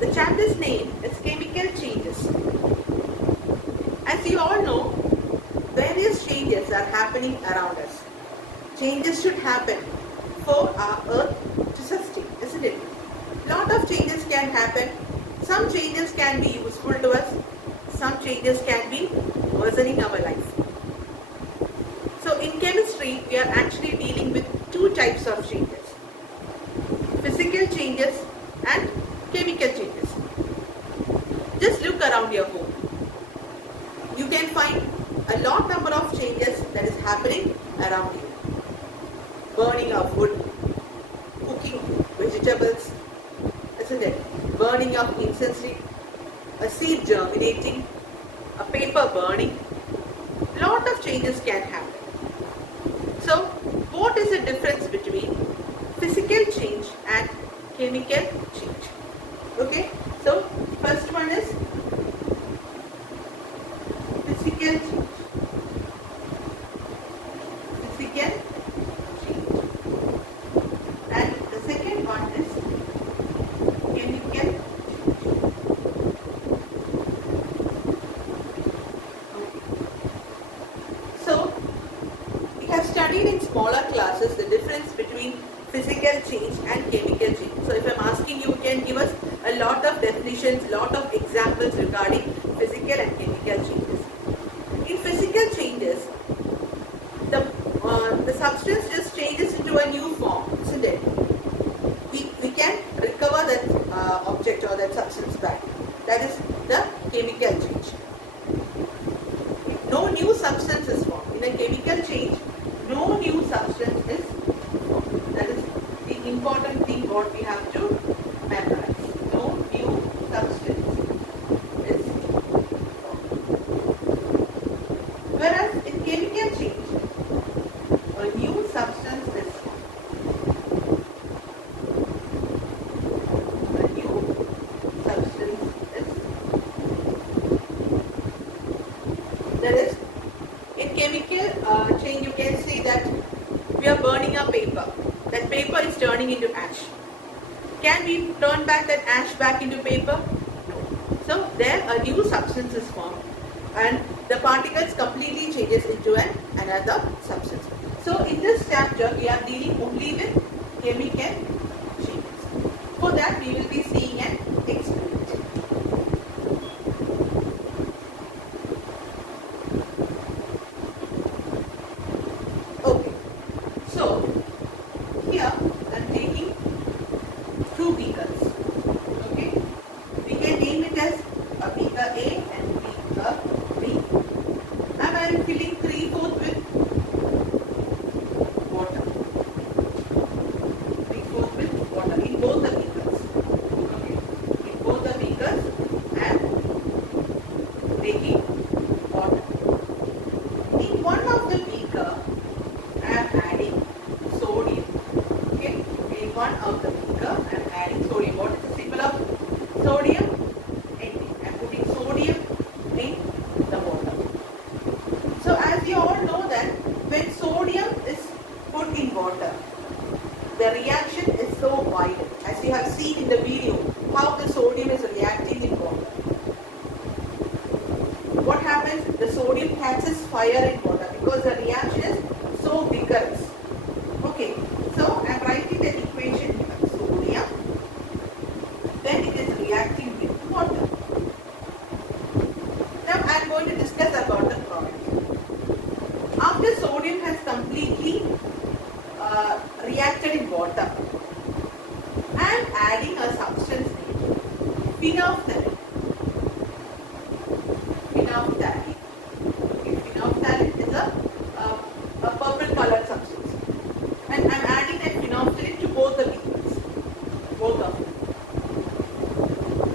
The chapter's name is Chemical Changes. As you all know, various changes are happening around us. Changes should happen for our earth to sustain, isn't it? Lot of changes can happen. Some changes can be useful to us. Some changes can be worsening our life. So in chemistry, we are actually dealing with two types of changes. Physical changes and chemical changes. Just look around your home. You can find a lot number of changes that is happening around you. Burning of wood, cooking vegetables, isn't it? Burning of incense stick, a seed germinating, a paper burning. Lot of changes can happen. So, what is the difference between physical change and chemical change? Okay, so first one is physical change. Physical change. And the second one is chemical change. Okay. So, we have studied in smaller classes the difference between physical change and chemical change. So if I'm asking you, can give us a lot of definitions, lot of examples regarding physical and chemical changes. In physical changes, the substance just changes into a new form, isn't it? We can recover that object or that substance back. That is the chemical change. No new substance is formed. In a chemical change, no new substance is formed. That is the important thing what we have to memorize. No new substance is formed. Whereas in chemical change, a new substance is formed. A new substance is formed. That is, in chemical change, you can see that we are burning a paper. That paper is turning into ash. Can we turn back that ash back into paper? No. So there a new substance is formed and the particles completely changes into another substance. So in this chapter we are dealing only with chemical changes. For that we will be seeing an experiment. Okay. So here I am taking two beakers. Okay, we can name it as a beaker A and beaker B. And I am filling 3/4 with water. 3/4 with water in both the beakers. Okay, in both the beakers I am taking water. In one of the beaker I am adding sodium. Okay, in one of the beaker I am adding sodium. What is the symbol of sodium? Na. I am putting sodium in the water. So as you all know that when sodium is put in water, the reaction is so violent. As you have seen in the video, how the sodium is reacting in water. What happens? The sodium catches fire in water because the reaction is so vigorous. Okay, so I am writing the equation here. Sodium, then it is reacting with water. Now I am going to discuss about the product. After sodium has completely reacted in water, I am adding a substance named phenolphthalein. Phenolphthalein. Okay, phenolphthalein is a purple colored substance. And I am adding that phenolphthalein to both the beakers. Both of them.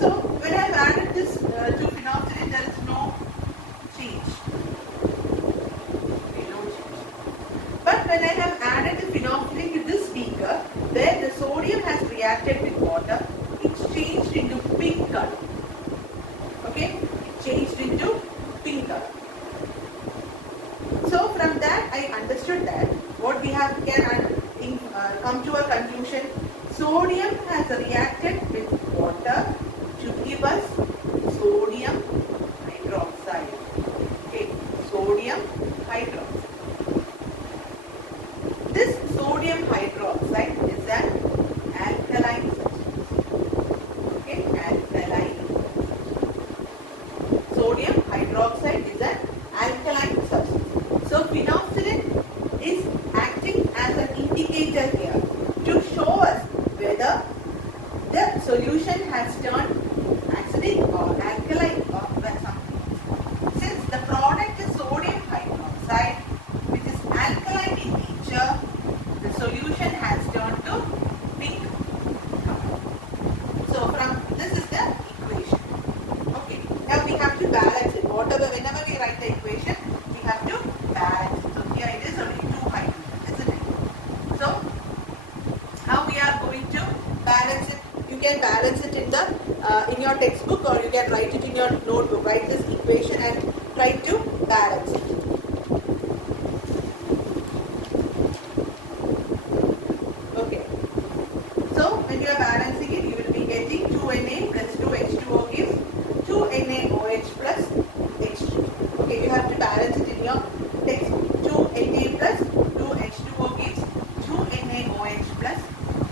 So when I have added this to phenolphthalein, there is no change. Okay, no change. But when I have added the phenolphthalein to this beaker, where the sodium has reacted with water, it's changed into pink color. Okay, it changed into pink color. So from that I understood that what we have can come to a conclusion. Sodium has reacted with water solution has turned acidic or alkaline or something. Since the product is sodium hydroxide, which is alkaline in nature, the solution has turned to pink color. So this is the equation. Okay, now we have to balance it. Whenever we write the equation, we have to balance it. So here it is only 2 hydrogen, isn't it? So how we are going to balance it? You can balance it in your textbook, or you can write it in your notebook. Write this equation and try to balance it. Okay. So when you are balancing it, you will be getting 2Na plus 2H2O gives 2NaOH plus H2. Okay, you have to balance it in your textbook. 2Na plus 2H2O gives 2NaOH plus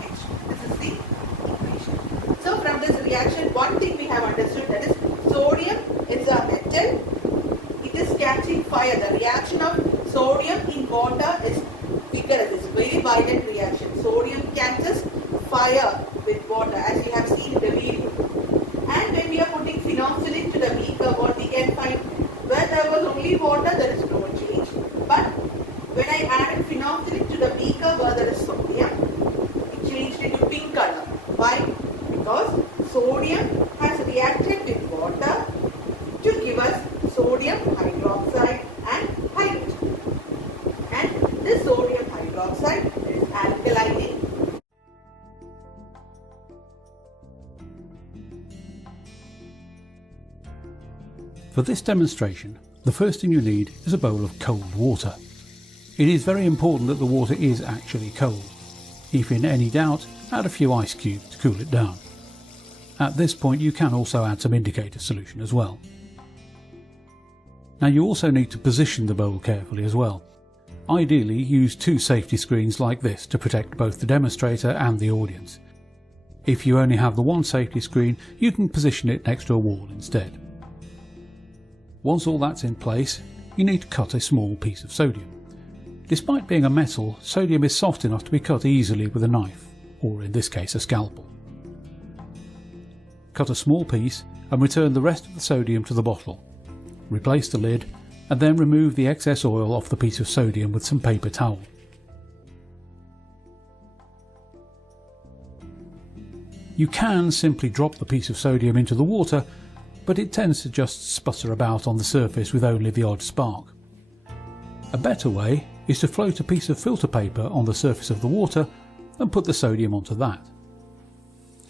H2. This is the equation. So from this reaction, one thing we have understood, that is sodium is a metal. It is catching fire. The reaction of sodium in water is vigorous. It's a very violent reaction. Sodium catches fire with water, as we have seen in the video. And when we are putting phenolphthalein to the beaker, what we can find, where there was only water, there is no change. But when I added phenolphthalein to the beaker where there is sodium, it changed into pink color. Why? Because sodium has reacted with water to give us sodium hydroxide and hydrogen. And this sodium hydroxide is alkaline. For this demonstration, the first thing you need is a bowl of cold water. It is very important that the water is actually cold. If in any doubt, add a few ice cubes to cool it down. At this point you can also add some indicator solution as well. Now you also need to position the bowl carefully as well. Ideally use 2 safety screens like this to protect both the demonstrator and the audience. If you only have the one safety screen, you can position it next to a wall instead. Once all that's in place, you need to cut a small piece of sodium. Despite being a metal, sodium is soft enough to be cut easily with a knife, or in this case a scalpel. Cut a small piece and return the rest of the sodium to the bottle. Replace the lid and then remove the excess oil off the piece of sodium with some paper towel. You can simply drop the piece of sodium into the water, but it tends to just sputter about on the surface with only the odd spark. A better way is to float a piece of filter paper on the surface of the water and put the sodium onto that.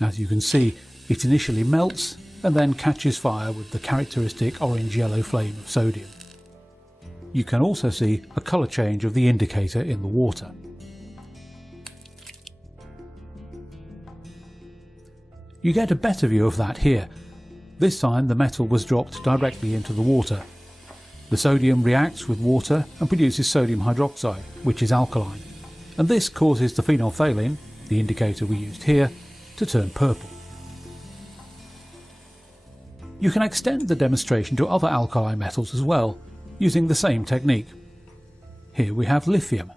As you can see, it initially melts and then catches fire with the characteristic orange-yellow flame of sodium. You can also see a colour change of the indicator in the water. You get a better view of that here. This time the metal was dropped directly into the water. The sodium reacts with water and produces sodium hydroxide, which is alkaline, and this causes the phenolphthalein, the indicator we used here, to turn purple. You can extend the demonstration to other alkali metals as well, using the same technique. Here we have lithium.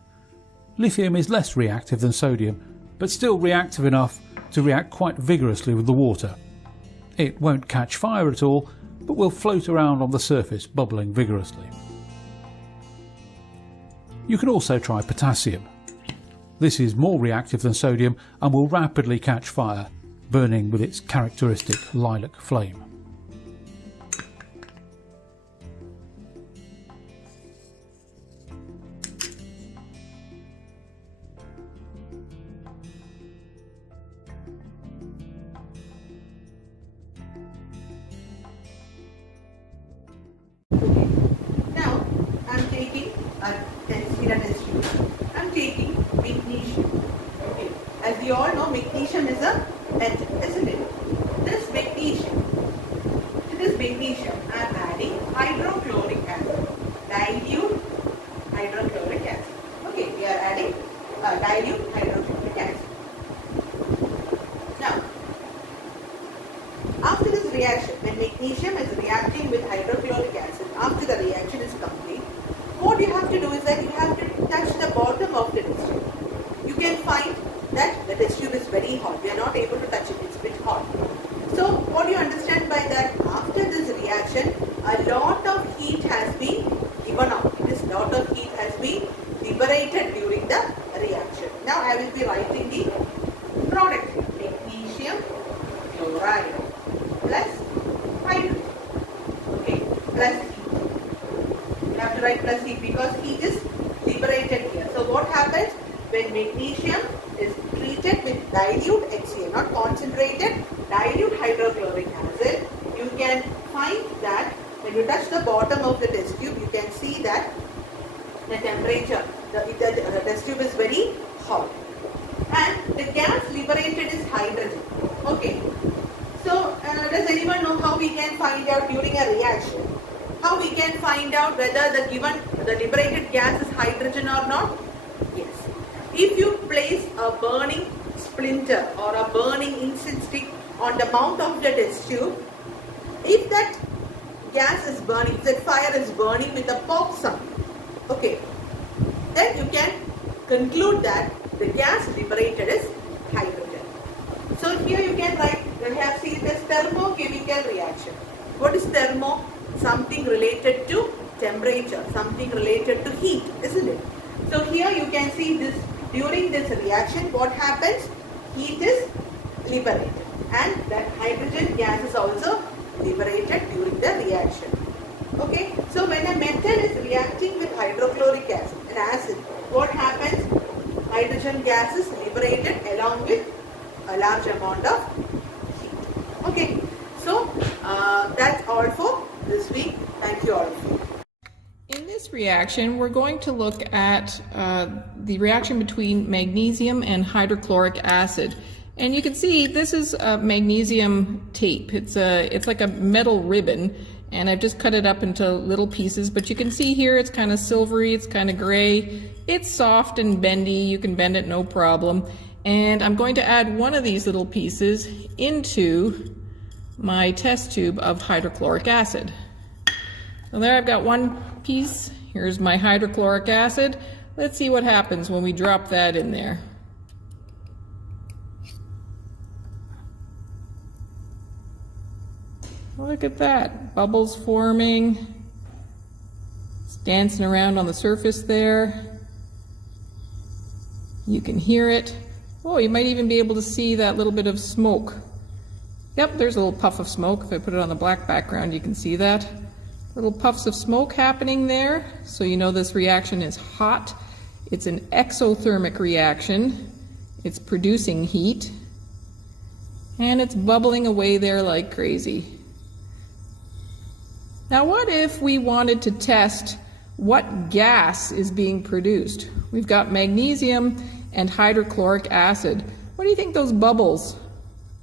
Lithium is less reactive than sodium, but still reactive enough to react quite vigorously with the water. It won't catch fire at all, but will float around on the surface, bubbling vigorously. You can also try potassium. This is more reactive than sodium and will rapidly catch fire, burning with its characteristic lilac flame. Now I'm taking magnesium. Okay. As you all know, magnesium is a metal, isn't it? This magnesium, I'm adding hydrochloric acid, dilute hydrochloric acid. Okay, we are adding dilute hydrochloric acid. Now, after this reaction, when magnesium is reacting with hydrochloric acid, after the reaction is complete, what you have to do is that you have to touch the bottom of the test tube. You can find that the test tube is very hot. We are not able to touch it, it's a bit hot. write plus heat because heat is liberated here. So what happens when magnesium is treated with dilute HCl, not concentrated, dilute hydrochloric acid, you can find that when you touch the bottom of the test tube, you can see that the temperature, the test tube is very hot. And the gas liberated is hydrogen. Okay. So, does anyone know how we can find out during a reaction? How we can find out whether the liberated gas is hydrogen or not? Yes. If you place a burning splinter or a burning incense stick on the mouth of the test tube, if that gas is burning, if that fire is burning with a pop sound, okay, then you can conclude that the gas liberated is hydrogen. So here you can write, we have seen this thermochemical reaction. What is thermo? Something related to temperature, something related to heat, isn't it? So here you can see this, during this reaction, what happens? Heat is liberated and that hydrogen gas is also liberated during the reaction. Okay, so when a metal is reacting with hydrochloric acid, an acid, what happens? Hydrogen gas is liberated along with a large amount of heat. Okay, so that's all for this week. Thank you all. In this reaction, we're going to look at the reaction between magnesium and hydrochloric acid. And you can see this is a magnesium tape. It's like a metal ribbon, and I've just cut it up into little pieces, but you can see here it's kind of silvery, it's kind of gray. It's soft and bendy, you can bend it no problem. And I'm going to add one of these little pieces into my test tube of hydrochloric acid. So there I've got one piece. Here's my hydrochloric acid. Let's see what happens when we drop that in there. Look at that, bubbles forming. It's dancing around on the surface there. You can hear it. Oh, you might even be able to see that little bit of smoke. Yep, there's a little puff of smoke. If I put it on the black background, you can see that. Little puffs of smoke happening there. So you know this reaction is hot. It's an exothermic reaction. It's producing heat. And it's bubbling away there like crazy. Now what if we wanted to test what gas is being produced? We've got magnesium and hydrochloric acid. What do you think those bubbles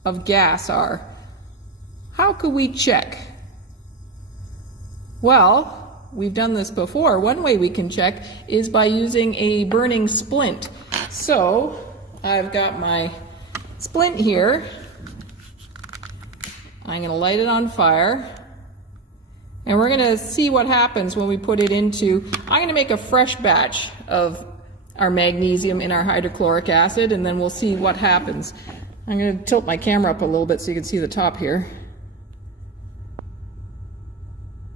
of gas are? How could we check? Well, we've done this before. One way we can check is by using a burning splint. So I've got my splint here. I'm going to light it on fire. And we're going to see what happens when we put it into, I'm going to make a fresh batch of our magnesium in our hydrochloric acid, and then we'll see what happens. I'm going to tilt my camera up a little bit so you can see the top here.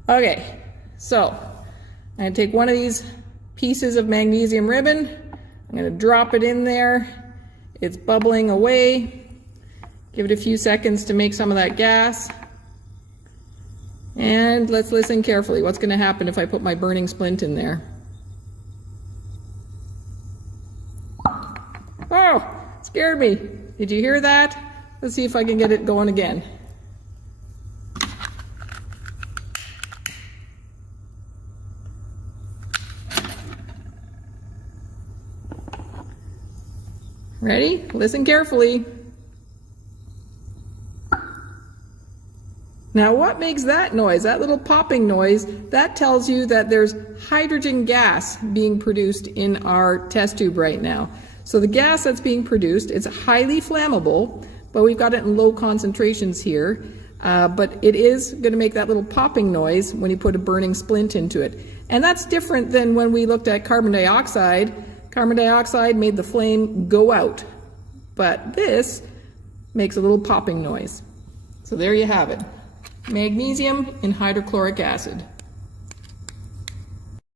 Okay, so I'm going to take one of these pieces of magnesium ribbon. I'm going to drop it in there. It's bubbling away. Give it a few seconds to make some of that gas. And let's listen carefully. What's going to happen if I put my burning splint in there? Oh, scared me. Did you hear that? Let's see if I can get it going again. Ready? Listen carefully. Now what makes that noise, that little popping noise? That tells you that there's hydrogen gas being produced in our test tube right now. So the gas that's being produced, it's highly flammable, but we've got it in low concentrations here. But it is going to make that little popping noise when you put a burning splint into it. And that's different than when we looked at carbon dioxide. Carbon dioxide made the flame go out, but this makes a little popping noise. So there you have it. Magnesium in hydrochloric acid.